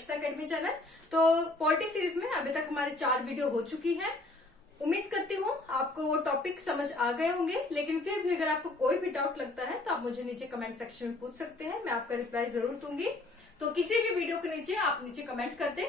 रक्षिता academy channel. तो polity series में अभी तक हमारे 4 वीडियो हो चुकी है। उम्मीद करती हूँ आपको वो टॉपिक समझ आ गए होंगे, लेकिन फिर भी अगर आपको कोई भी डाउट लगता है तो आप मुझे नीचे कमेंट सेक्शन में पूछ सकते हैं, मैं आपका रिप्लाई जरूर दूंगी। तो किसी भी वीडियो के नीचे आप नीचे कमेंट कर दें।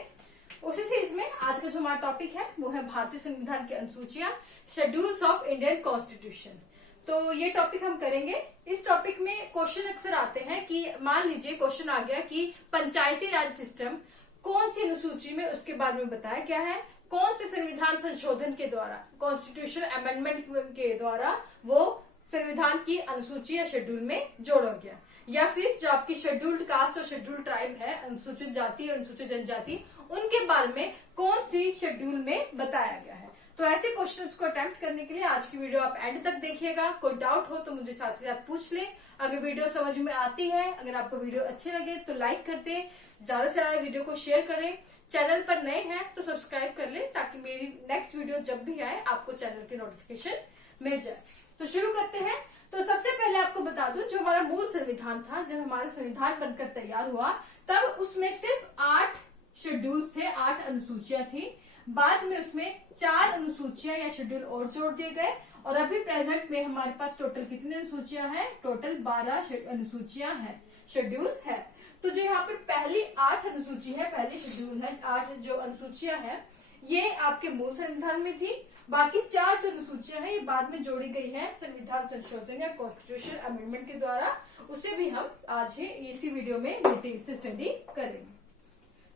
उसी सीरीज में आज का जो हमारा टॉपिक है वो है भारतीय संविधान की अनुसूचियां, शेड्यूल्स ऑफ इंडियन कॉन्स्टिट्यूशन। तो ये टॉपिक हम करेंगे। इस टॉपिक में क्वेश्चन अक्सर आते हैं कि मान लीजिए क्वेश्चन आ गया कि पंचायती राज सिस्टम कौन सी अनुसूची में उसके बारे में बताया गया है, कौन से संविधान संशोधन के द्वारा, कॉन्स्टिट्यूशन अमेंडमेंट के द्वारा वो संविधान की अनुसूची या शेड्यूल में जोड़ा गया, या फिर जो आपकी शेड्यूल्ड कास्ट और शेड्यूल्ड ट्राइब है, अनुसूचित जाति और अनुसूचित जनजाति, उनके बारे में कौन सी शेड्यूल में बताया गया है। तो ऐसे क्वेश्चंस को अटेम्प्ट करने के लिए आज की वीडियो आप एंड तक देखिएगा। कोई डाउट हो तो मुझे साथ ही साथ पूछ ले। अगर वीडियो समझ में आती है, अगर आपको वीडियो अच्छे लगे तो लाइक कर दे, ज्यादा से ज्यादा वीडियो को शेयर करें। चैनल पर नए हैं तो सब्सक्राइब कर ले ताकि मेरी नेक्स्ट वीडियो जब भी आए आपको चैनल की नोटिफिकेशन मिल जाए। तो शुरू करते हैं। तो सबसे पहले आपको बता दूं, जो हमारा मूल संविधान था, जब हमारा संविधान बनकर तैयार हुआ तब उसमें सिर्फ 8 शेड्यूल्स थे, 8 अनुसूचियां थी। बाद में उसमें 4 अनुसूचियां या शेड्यूल और जोड़ दिए गए और अभी प्रेजेंट में हमारे पास टोटल कितनी अनुसूचियां हैं? टोटल 12 अनुसूचियां हैं, शेड्यूल है। तो जो यहाँ पर पहली 8 अनुसूची है, पहली शेड्यूल है, 8 जो अनुसूचियां हैं ये आपके मूल संविधान में थी। बाकी 4 जो अनुसूचियां हैं ये बाद में जोड़ी गई है संविधान संशोधन या कॉन्स्टिट्यूशन अमेंडमेंट के द्वारा। उसे भी हम आज ही इसी वीडियो में डिटेल से स्टडी करेंगे।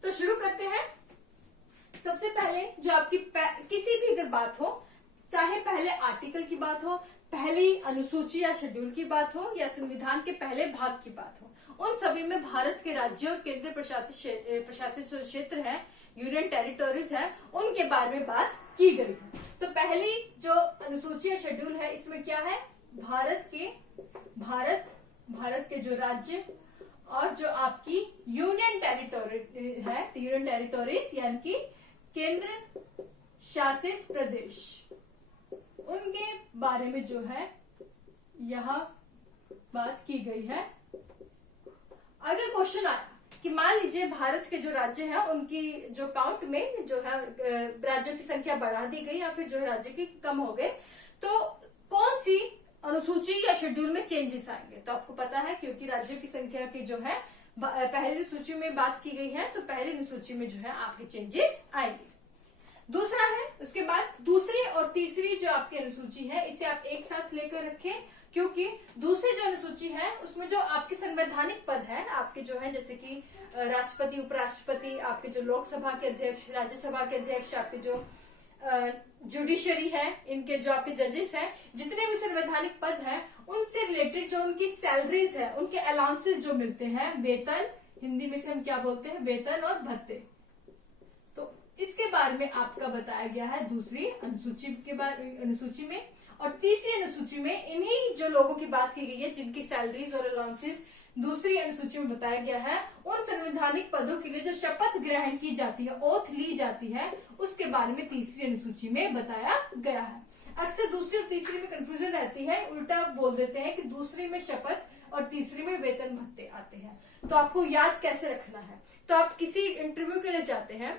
तो शुरू करते हैं। सबसे पहले जो आपकी किसी भी अगर बात हो, चाहे पहले आर्टिकल की बात हो, पहली अनुसूची या शेड्यूल की बात हो, या संविधान के पहले भाग की बात हो, उन सभी में भारत के राज्यों और केंद्र प्रशासित जो क्षेत्र है, यूनियन टेरिटोरीज है, उनके बारे में बात की गई है। तो पहली जो अनुसूची या शेड्यूल है इसमें क्या है? भारत के जो राज्य और जो आपकी यूनियन टेरिटोरी है, यूनियन टेरिटोरीज यानी कि केंद्र शासित प्रदेश, उनके बारे में जो है यहाँ बात की गई है। अगर क्वेश्चन आया कि मान लीजिए भारत के जो राज्य हैं उनकी जो काउंट में जो है राज्यों की संख्या बढ़ा दी गई या फिर जो राज्य की कम हो गए, तो कौन सी अनुसूची या शेड्यूल में चेंजेस आएंगे? तो आपको पता है क्योंकि राज्यों की संख्या की जो है पहली सूची में बात की गई है, तो पहली सूची में जो है आपके चेंजेस आएंगे। दूसरा है, उसके बाद दूसरी और तीसरी जो आपकी अनुसूची है इसे आप एक साथ लेकर रखें, क्योंकि दूसरी जो अनुसूची है उसमें जो आपके संवैधानिक पद है आपके जो है, जैसे कि राष्ट्रपति, उपराष्ट्रपति, आपके जो लोकसभा के अध्यक्ष, राज्यसभा के अध्यक्ष, आपके जो जुडिशरी है, इनके जो आपके जजेस हैं, जितने भी संवैधानिक पद हैं उनसे रिलेटेड जो उनकी सैलरीज है, उनके अलाउंसेस जो मिलते हैं, वेतन, हिंदी में से हम क्या बोलते हैं? वेतन और भत्ते, तो इसके बारे में आपका बताया गया है दूसरी अनुसूची में। और तीसरी अनुसूची में इन्हीं जो लोगों की बात की गई है जिनकी सैलरीज और अलाउंसेस दूसरी अनुसूची में बताया गया है, उन संवैधानिक पदों के लिए जो शपथ ग्रहण की जाती है, ओथ ली जाती है, उसके बारे में तीसरी अनुसूची में बताया गया है। अक्सर दूसरी और तीसरी में कंफ्यूजन रहती है, उल्टा बोल देते हैं कि दूसरी में शपथ और तीसरी में वेतन भत्ते आते हैं। तो आपको याद कैसे रखना है? तो आप किसी इंटरव्यू के लिए जाते हैं,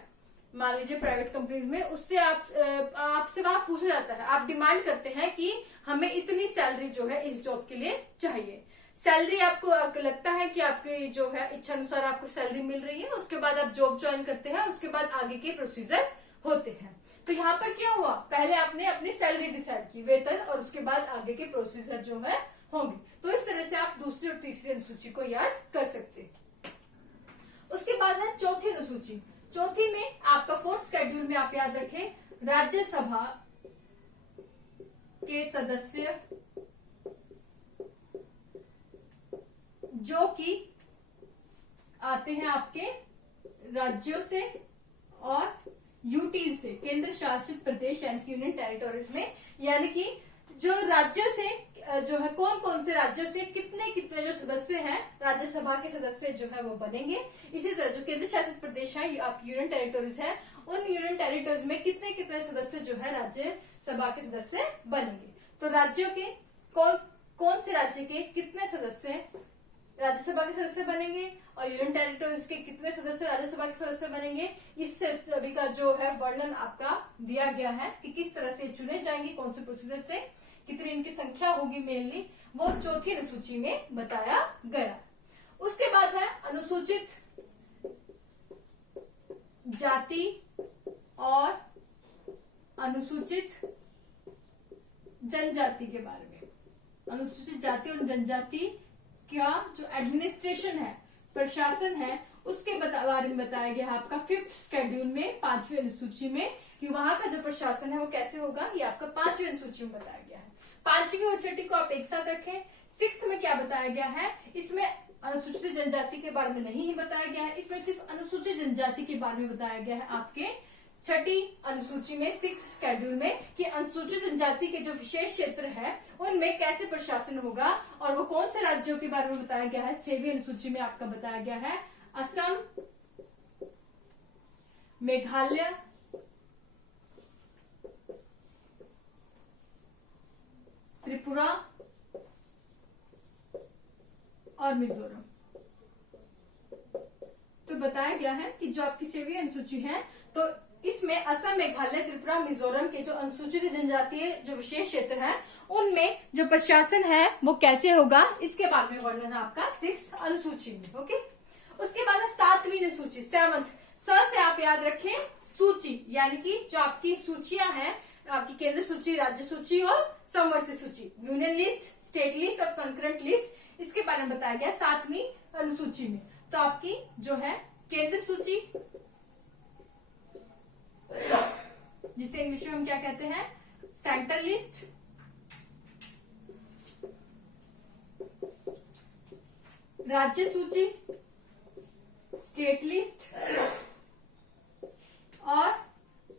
मान लीजिए प्राइवेट कंपनीज में, उससे आपसे वहां पूछा जाता है, आप डिमांड करते हैं कि हमें इतनी सैलरी जो है इस जॉब के लिए चाहिए। सैलरी आपको लगता है कि आपकी जो है इच्छा अनुसार आपको सैलरी मिल रही है, उसके बाद आप जॉब ज्वाइन करते हैं, उसके बाद आगे के प्रोसीजर होते हैं। तो यहाँ पर क्या हुआ? पहले आपने अपनी सैलरी डिसाइड की, वेतन, और उसके बाद आगे के प्रोसीजर जो है होंगे। तो इस तरह से आप दूसरी और तीसरी अनुसूची को याद कर सकते हैं। उसके बाद है चौथी अनुसूची। चौथी में आपका 4th शेड्यूल में आप याद रखें, राज्यसभा के सदस्य जो कि आते हैं आपके राज्यों से और यूटी से, केंद्र शासित प्रदेश यानी यूनियन टेरिटोरीज में, यानी कि जो राज्यों से जो है कौन कौन से राज्यों से कितने कितने जो सदस्य हैं, राज्यसभा के सदस्य जो है वो बनेंगे। इसी तरह जो केंद्र शासित प्रदेश है, आपकी यूनियन टेरिटोरीज है, उन यूनियन टेरिटोरीज में कितने कितने सदस्य जो है राज्यसभा के सदस्य बनेंगे। तो राज्यों के कौन से राज्य के कितने सदस्य राज्यसभा के सदस्य बनेंगे और यूनियन टेरिटोरीज के कितने सदस्य राज्यसभा के सदस्य बनेंगे, इस सभी का जो है वर्णन आपका दिया गया है कि किस तरह से चुने जाएंगे, कौन से प्रोसीजर से, कितनी इनकी संख्या होगी मेनली, वो चौथी अनुसूची में बताया गया। उसके बाद है अनुसूचित जाति और अनुसूचित जनजाति के बारे में। अनुसूचित जाति और जनजाति का जो एडमिनिस्ट्रेशन है, प्रशासन है, उसके बारे में बताया गया है आपका 5th शेड्यूल में, 5वीं अनुसूची में, कि वहां का जो प्रशासन है वो कैसे होगा, ये आपका 5वीं अनुसूची में बताया गया है। 5वीं और 6वीं को आप एक साथ रखें। 6th में क्या बताया गया है, इसमें अनुसूचित जनजाति के बारे में नहीं ही बताया गया है, इसमें सिर्फ अनुसूचित जनजाति के बारे में बताया गया है आपके 6ठी अनुसूची में, 6th शेड्यूल में, कि अनुसूचित जनजाति के जो विशेष क्षेत्र है उनमें कैसे प्रशासन होगा, और वो कौन से राज्यों के बारे में बताया गया है। 6वीं अनुसूची में आपका बताया गया है असम, मेघालय, त्रिपुरा और मिजोरम। तो बताया गया है कि जो आपकी 6वीं अनुसूची है, तो इसमें असम, मेघालय, त्रिपुरा, मिजोरम के जो अनुसूचित जनजातीय जो विशेष क्षेत्र है उनमें जो प्रशासन है वो कैसे होगा, इसके बारे में वर्णन है आपका 6th अनुसूची में। ओके, उसके बाद है 7वीं अनुसूची, 7th। स से आप याद रखें सूची, यानी कि जो आपकी सूचियां हैं, आपकी केंद्र सूची, राज्य सूची और समवर्ती सूची, यूनियन लिस्ट, स्टेट लिस्ट और कंकरेंट लिस्ट, इसके बारे में बताया गया 7वीं अनुसूची में। तो आपकी जो है केंद्र सूची, जिसे इंग्लिश में हम क्या कहते हैं, सेंट्रल लिस्ट, राज्य सूची, स्टेट लिस्ट और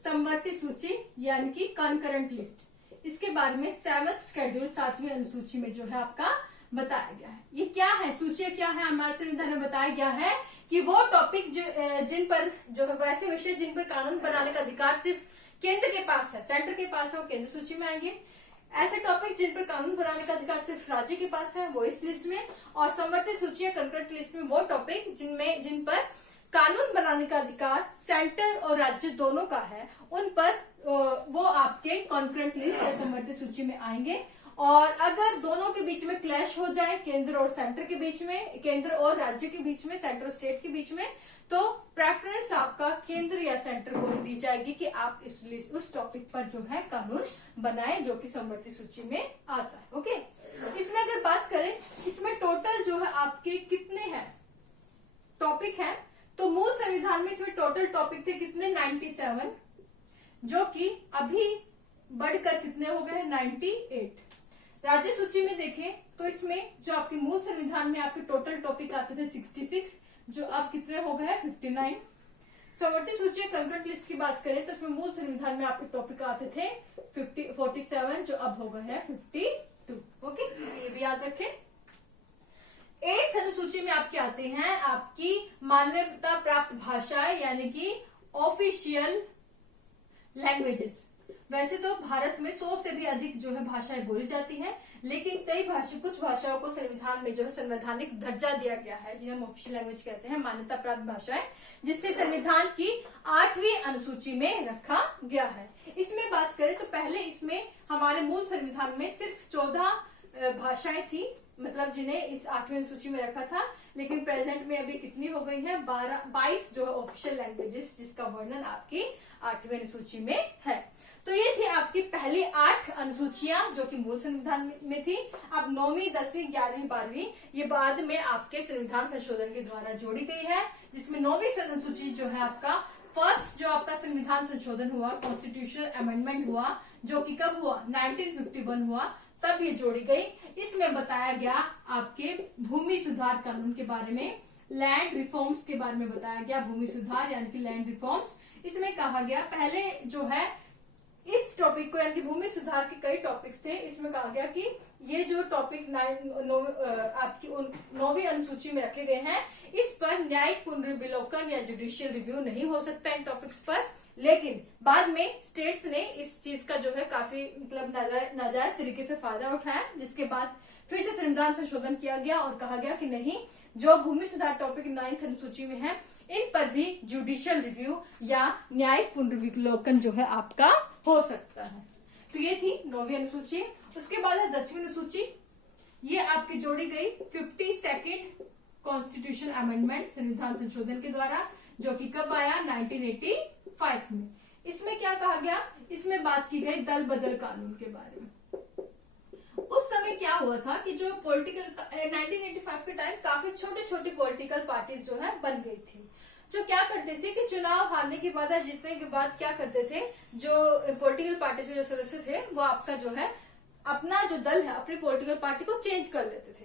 समवर्ती सूची यानी कि कंकरेंट लिस्ट, इसके बारे में 7th शेड्यूल 7वीं अनुसूची में जो है आपका बताया गया है। ये क्या है, सूचियां क्या है, हमारे संविधान में बताया गया है कि वो टॉपिक जिन पर जो है वैसे विषय जिन पर कानून बनाने का अधिकार सिर्फ केंद्र के पास है, सेंटर के पास है, वो केंद्र सूची में आएंगे। ऐसे टॉपिक जिन पर कानून बनाने का अधिकार सिर्फ राज्य के पास है, वो इस लिस्ट में, और समवर्ती सूची या कंकरेंट लिस्ट में वो टॉपिक जिन पर कानून बनाने का अधिकार सेंटर और राज्य दोनों का है, उन पर वो आपके कंकरेंट लिस्ट या समवर्ती सूची में आएंगे। और अगर दोनों के बीच में क्लैश हो जाए, केंद्र और सेंटर के बीच में, केंद्र और राज्य के बीच में, सेंटर और स्टेट के बीच में, तो प्रेफरेंस आपका केंद्र या सेंटर को दी जाएगी कि आप उस टॉपिक पर जो है कानून बनाएं जो कि समवर्ती सूची में आता है। ओके, इसमें अगर बात करें, इसमें टोटल जो है आपके कितने हैं टॉपिक है, तो मूल संविधान में इसमें टोटल टॉपिक थे कितने, 97, जो कि अभी बढ़कर कितने हो गए, 98। राज्य सूची में देखें तो इसमें जो आपके मूल संविधान में आपके टोटल टॉपिक आते थे 66, जो अब कितने हो गए 59। समवर्ती सूची कंकरेंट लिस्ट की बात करें तो इसमें मूल संविधान में आपके टॉपिक आते थे 47, जो अब हो गए हैं 52। ओके, ये भी याद रखें। 8th अनुसूची में आपके आते हैं आपकी मान्यता प्राप्त भाषाएं, यानी कि ऑफिशियल लैंग्वेजेस। वैसे तो भारत में 100 से भी अधिक जो है भाषाएं बोली जाती हैं, लेकिन कुछ भाषाओं को संविधान में जो है संवैधानिक दर्जा दिया गया है, जिन्हें हम ऑफिशियल लैंग्वेज कहते हैं, मान्यता प्राप्त भाषाएं, जिससे संविधान की 8वीं अनुसूची में रखा गया है। इसमें बात करें तो पहले इसमें हमारे मूल संविधान में सिर्फ 14 भाषाएं थी, मतलब जिन्हें इस 8वीं अनुसूची में रखा था, लेकिन प्रेजेंट में अभी कितनी हो गई है, 22 जो है ऑफिशियल लैंग्वेजेस, जिसका वर्णन आपकी 8वीं अनुसूची में है। तो ये थी आपकी पहली 8 अनुसूचियां जो कि मूल संविधान में थी। अब 9वीं, 10वीं, 11वीं, 12वीं ये बाद में आपके संविधान संशोधन के द्वारा जोड़ी गई है, जिसमें 9वीं अनुसूची जो है आपका फर्स्ट जो आपका संविधान संशोधन हुआ, कॉन्स्टिट्यूशनल अमेंडमेंट हुआ, जो कि कब हुआ, 1951 हुआ, तब ये जोड़ी गई। इसमें बताया गया आपके भूमि सुधार कानून के बारे में, लैंड रिफॉर्म्स के बारे में बताया गया, भूमि सुधार यानी कि लैंड रिफॉर्म्स। इसमें कहा गया पहले जो है इस टॉपिक को, यानी कि भूमि सुधार के कई टॉपिक्स थे, इसमें कहा गया कि ये जो टॉपिक आपकी 9वीं अनुसूची में रखे गए हैं, इस पर न्यायिक पुनर्विलोकन या जुडिशियल रिव्यू नहीं हो सकता इन टॉपिक्स पर। लेकिन बाद में स्टेट्स ने इस चीज का जो है काफी मतलब नाजायज तरीके से फायदा उठाया, जिसके बाद फिर से संविधान संशोधन किया गया और कहा गया कि नहीं, जो भूमि सुधार टॉपिक 9th अनुसूची में है, इन पर भी जुडिशियल रिव्यू या न्यायिक पुनर्विलोकन जो है आपका हो सकता है। तो ये थी 9वीं अनुसूची। उसके बाद है 10वीं अनुसूची। ये आपकी जोड़ी गई 52nd कॉन्स्टिट्यूशन अमेंडमेंट, संविधान संशोधन के द्वारा, जो कि कब आया, 1985 में। इसमें क्या कहा गया, इसमें बात की गई दल बदल कानून के बारे में। उस समय क्या हुआ था कि जो पॉलिटिकल 1985 के टाइम काफी छोटे छोटे पॉलिटिकल पार्टीज जो है बन गई थी, जो क्या करते थे कि चुनाव हारने के बाद या जीतने के बाद क्या करते थे, जो पॉलिटिकल पार्टी से जो सदस्य थे वो आपका जो है अपना जो दल है अपनी पॉलिटिकल पार्टी को चेंज कर लेते थे।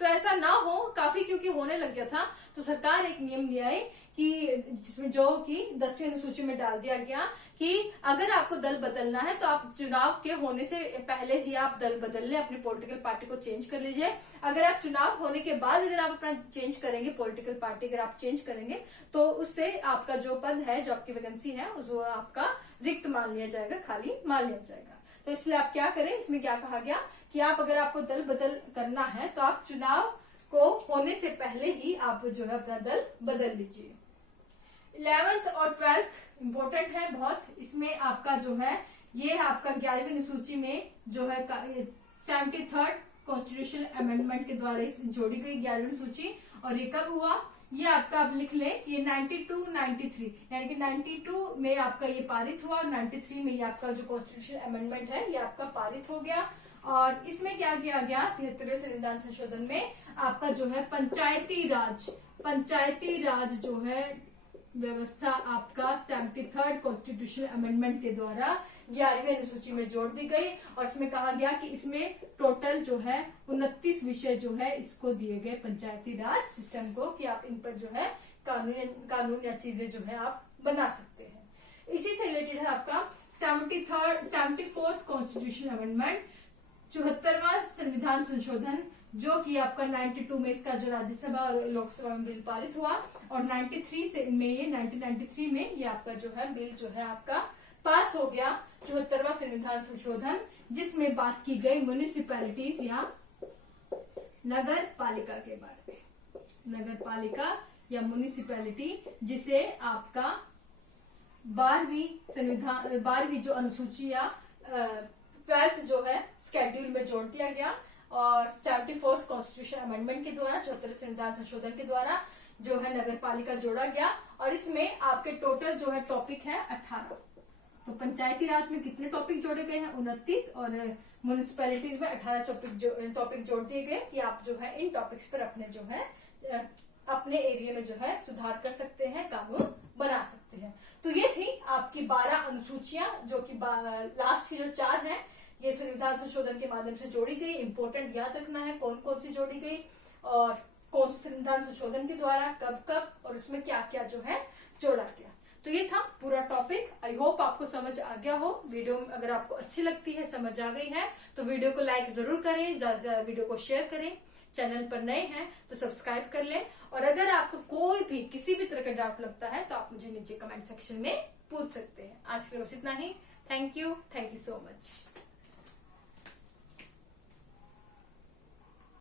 तो ऐसा ना हो, काफी क्योंकि होने लग गया था, तो सरकार एक नियम ले आई कि जिसमें जो कि 10वीं अनुसूची में डाल दिया गया कि अगर आपको दल बदलना है तो आप चुनाव के होने से पहले ही आप दल बदल ले, अपनी पॉलिटिकल पार्टी को चेंज कर लीजिए। अगर आप चुनाव होने के बाद अगर आप अपना चेंज करेंगे, पॉलिटिकल पार्टी अगर आप चेंज करेंगे, तो उससे आपका जो पद है, जो आपकी वैकेंसी है, वो आपका रिक्त मान लिया जाएगा, खाली मान लिया जाएगा। तो इसलिए आप क्या करें, इसमें क्या कहा गया कि आप अगर आपको दल बदल करना है तो आप चुनाव को होने से पहले ही आप जो है अपना दल बदल लीजिए। 11th और 12th इम्पोर्टेंट है बहुत। इसमें आपका जो है ये आपका 11वीं अनुसूची में जो है 73rd कॉन्स्टिट्यूशन अमेंडमेंट के द्वारा जोड़ी गई 11वीं अनुसूची। और ये कब हुआ, ये आपका आप लिख लें कि 92-93 यानी कि 92 में आपका ये पारित हुआ और 93 में ये आपका जो कॉन्स्टिट्यूशन अमेंडमेंट है ये आपका पारित हो गया। और इसमें क्या किया गया, 73वें संविधान संशोधन में आपका जो है पंचायती राज जो है व्यवस्था आपका 73rd कॉन्स्टिट्यूशन अमेंडमेंट के द्वारा 11वीं अनुसूची में जोड़ दी गई। और इसमें कहा गया कि इसमें टोटल जो है 29 विषय जो है इसको दिए गए पंचायती राज सिस्टम को, कि आप इन पर जो है कानून या चीजें जो है आप बना सकते हैं। इसी से रिलेटेड है आपका 74th कॉन्स्टिट्यूशन अमेंडमेंट, 74वां संविधान संशोधन, जो कि आपका 92 में इसका जो राज्यसभा और लोकसभा में बिल पारित हुआ। और 1993 में ये आपका जो है बिल जो है आपका पास हो गया, 74वां संविधान संशोधन, जिसमें बात की गई म्युनिसिपैलिटीज या नगर पालिका के बारे में। नगर पालिका या म्युनिसिपैलिटी, जिसे आपका 12वीं जो अनुसूची या 12th जो है स्केड्यूल में जोड़ दिया गया। और 74th कॉन्स्टिट्यूशन अमेंडमेंट के द्वारा, 74वें संविधान संशोधन के द्वारा जो है नगर पालिका जोड़ा गया। और इसमें आपके टोटल जो है टॉपिक है 18। तो पंचायती राज में कितने टॉपिक जोड़े गए हैं, 29, और म्युनिसिपैलिटीज में 18 टॉपिक जोड़ दिए गए कि आप जो है इन टॉपिक्स पर अपने जो है अपने एरिया में जो है सुधार कर सकते हैं, कानून बना सकते हैं। तो ये थी आपकी 12 अनुसूचियां, जो कि लास्ट की जो 4 हैं ये संविधान संशोधन के माध्यम से जोड़ी गई। इंपॉर्टेंट याद रखना है कौन कौन सी जोड़ी गई और कौन से संविधान संशोधन के द्वारा, कब कब, और उसमें क्या क्या जो है जोड़ा गया। तो ये था पूरा टॉपिक। आई होप आपको समझ आ गया हो। वीडियो अगर आपको अच्छी लगती है, समझ आ गई है, तो वीडियो को लाइक जरूर करें, ज्यादा से ज्यादा वीडियो को शेयर करें। चैनल पर नए हैं तो सब्सक्राइब कर लें। और अगर आपको कोई भी किसी भी तरह का डाउट लगता है तो आप मुझे नीचे कमेंट सेक्शन में पूछ सकते हैं। आज के लिए बस इतना ही। Thank you so much.